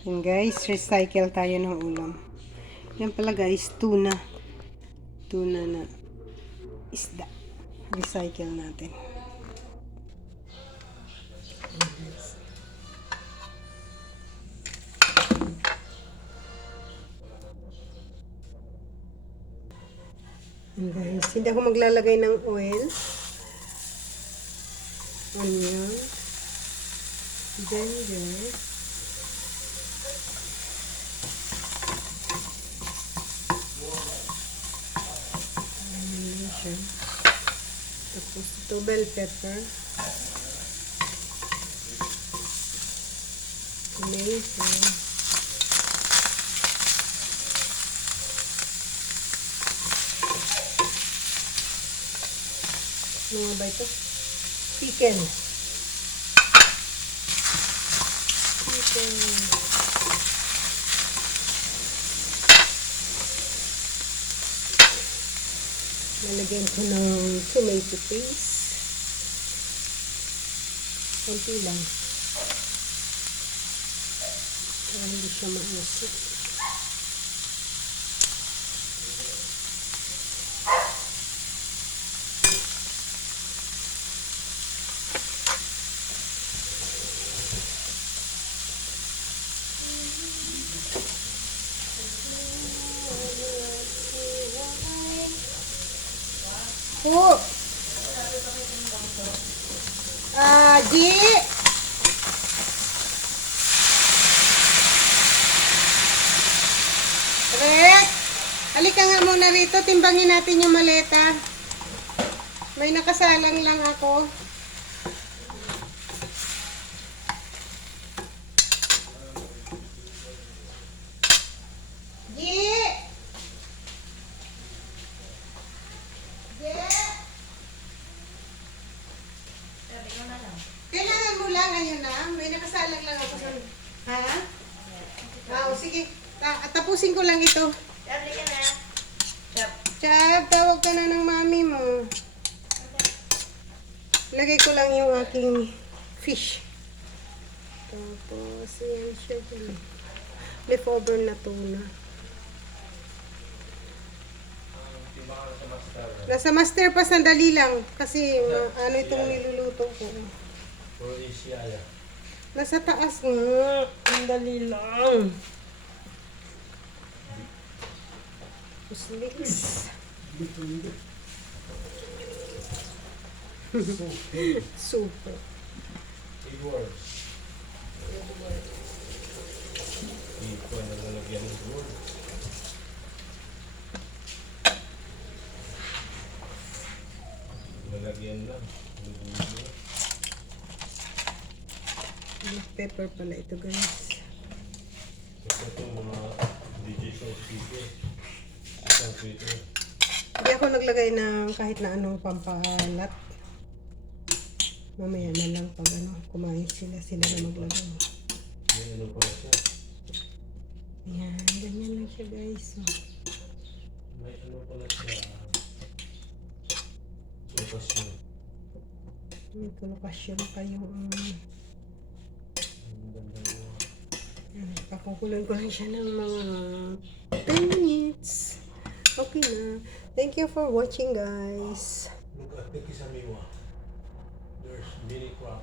Yan guys, recycle tayo ng ulam. Yan pala guys, tuna. Tuna na isda. Recycle natin. Yan guys, hindi ako maglalagay ng oil. Onion. Ginger. Tapos ito, bell pepper. Tomato. Ano nga ba ito? Chicken. Lalagyan ko ng tomato paste. Konti lang. Para hindi siya mausok. Po. Di. Rek. Halika nga muna rito. Timbangin natin yung maleta. May nakasalang lang ako. Kailangan mo lang, ayun na. May nakasalang lang ako sa... Ha? Oo, sige. Tapusin ko lang ito. Chab, tawag ka na ng mami mo. Lagay ko lang yung aking fish. Tapos, ayan siya dyan. Leftover na tuna. Nasa master pa, sandali lang. Kasi ano itong niluluto ko. Nasa taas nga. Sandali lang. Puslix. Super. Lalagyan lang. Black pepper pala ito guys. Ito mga digital chicken. Isang sweeter. Hindi ako naglagay ng kahit na anong pampalat. Mamaya na lang pag ano, kumain sila na maglagay. May ano pala siya. Ayan, ganyan lang siya guys. May ano pala siya. Lokasyon. May lokasyon pa yung pakukulan ko lang siya ng mga 10 minutes. Okay na. Thank you for watching guys. Look at the Kisamiwa. There's mini crock.